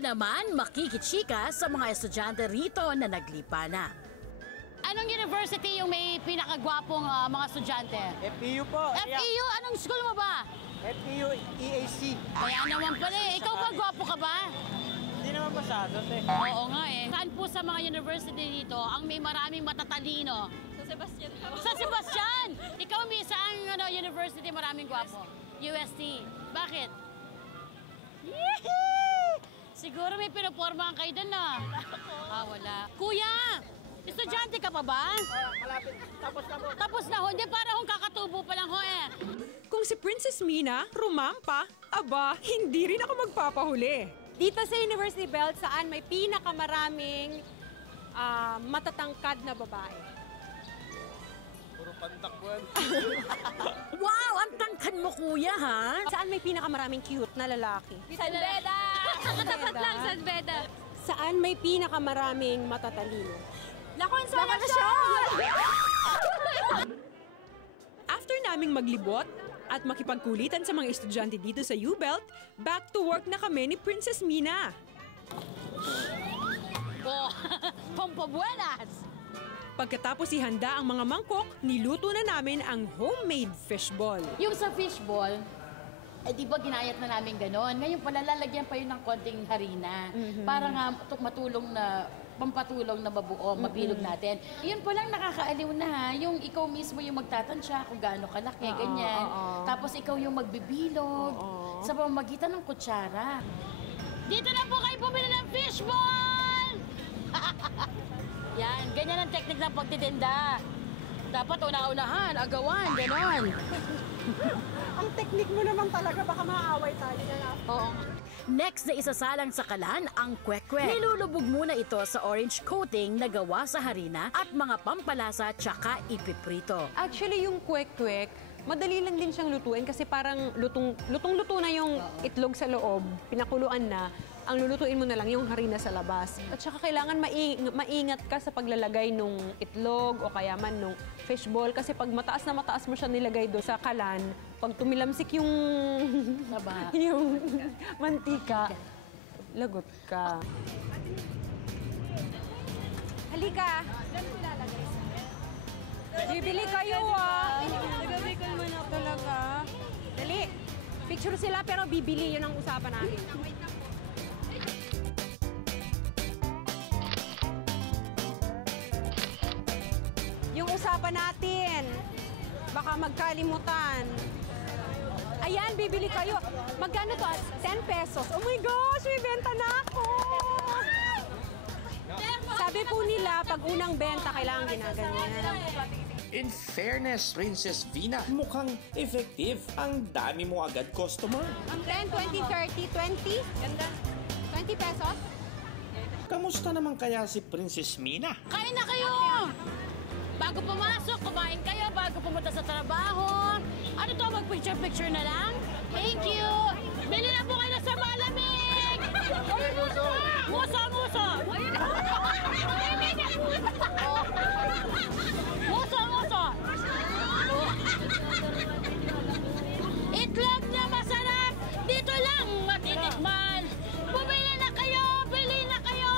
naman makikichika sa mga estudyante rito na naglipa na. Anong university yung may pinakagwapong mga estudyante? FEU po. FEU? Anong school mo ba? FEU EAC. Kaya naman pala eh. Ikaw ba, gwapo ka ba? Hindi naman masyado, eh. Oo nga eh. Saan po sa mga university dito ang may maraming matatalino? Sa Sebastian po. Sa Sebastian! Ikaw, may saan university maraming gwapo? UST. Bakit? Yehey! Siguro may pinupormahan kayo doon na. Wala. Kuya! Estudyante ka pa ba? Malapit. Tapos na po. Tapos na ho. Hindi, para hong kakatubo pa lang ho eh. Kung si Princess Mina rumampa, aba, hindi rin ako magpapahuli. Dito sa University Belt, saan may pinakamaraming matatangkad na babae. Puro pantakwan. Wow! Ang tangkad mo, kuya, ha? Saan may pinakamaraming cute na lalaki? San Beda! Katapat lang, San Beda. Saan may pinakamaraming matatalino? La Consolacion! After naming maglibot at makipagkulitan sa mga estudyante dito sa U-Belt, back to work na kami ni Princess Mina. Oh, pampabuenas! Pagkatapos ihanda ang mga mangkok, niluto na namin ang homemade fishball. Yung sa fishball, di ba ginayat na namin ganon? Ngayon pala, lalagyan pa yun ng konting harina. Para nga pampatulong na mabuo, mabilog natin. Yun po lang nakakaaliw na ha. Yung ikaw mismo yung magtatansya kung gaano kalaki, ganyan. Tapos ikaw yung magbibilog sa pamamagitan ng kutsara. Dito na po kayo bumili ng fishball! Yan, ganyan ang technique ng pagtitinda. Dapat una-unahan, agawan, ganon. Ang technique mo naman talaga, baka maaaway tayo na lang. Oo. Next na isasalang sa kalan ang kwek-kwek. Nilulubog muna ito sa orange coating na gawa sa harina at mga pampalasa tsaka ipiprito. Actually, yung kwek-kwek, madali lang din siyang lutuin kasi parang lutong-luto na yung itlog sa loob, pinakuluan na. Ang lulutuin mo na lang yung harina sa labas. At saka kailangan maingat ka sa paglalagay nung itlog o kaya man nung fishball kasi pag mataas na mataas mo siya nilagay doon sa kalan, pag tumilamsik yung yung mantika, lagot ka. Halika! Bibili kayo Nagabikol mo na talaga. Dali! Picture sila pero bibili, yun ang usapan namin. Yung usapan natin, baka magkalimutan. Ayan, bibili kayo. Magkano to? 10 pesos. Oh my gosh, may benta na ako! Sabi po nila, pag unang benta, kailangan ginaganyan. In fairness, Princess Vina, mukhang effective. Ang dami mo agad customer. 10, 20, 30, 20? Ganda. 20 pesos? Kamusta naman kaya si Princess Mina? Kain na kayo! Bago pumasok, kumain kayo. Bago pumunta sa trabaho. Ano to, mag-picture-picture na lang? Thank you! Bili na po kayo sa malamig! Muso! Muso! Muso! Muso! Muso! Itlog na masarap! Dito lang matitikman! Bumili na kayo! Bili na kayo!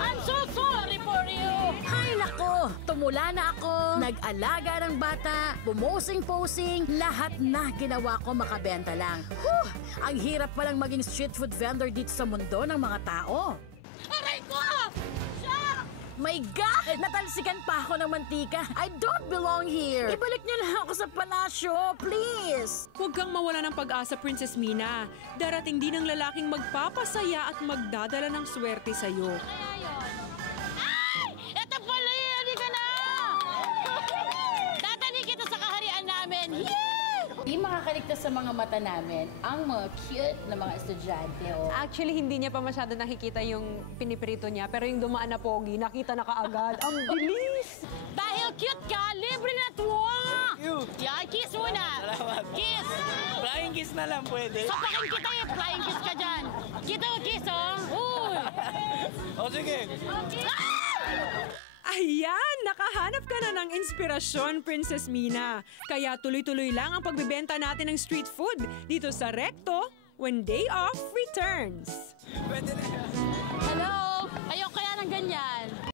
I'm so sorry for you! Hay nako! Tumula na ako, nag-alaga ng bata, bumosing-posing, lahat na ginawa ko makabenta lang. Ang hirap palang maging street food vendor dito sa mundo ng mga tao. Aray ko! My God! Natalsikan pa ako ng mantika. I don't belong here. Ibalik niyo lang ako sa palasyo, please. Huwag kang mawala ng pag-asa, Princess Mina. Darating din ang lalaking magpapasaya at magdadala ng swerte sa'yo. Kaya yun. Ay! Ito pala yun! Hindi ka na! Dadaling kita sa kaharian namin. Yay! Di makakaligtas sa mga mata namin ang mga cute na mga estudyante. Oh. Actually, hindi niya pa masyado nakikita yung piniprito niya, pero yung dumaan na pogi, nakita na kaagad. Ang bilis! Dahil cute ka, libre na to! Yeah, kiss muna! Salamat. Kiss! Flying kiss na lang pwede. Sapakin kita eh, flying kiss ka dyan. Kita o kiss, oh! Uy! O sige. Ayan! Nakahanap ka na ng inspirasyon, Princess Mina. Kaya tuloy-tuloy lang ang pagbibenta natin ng street food dito sa Recto when Day Off returns.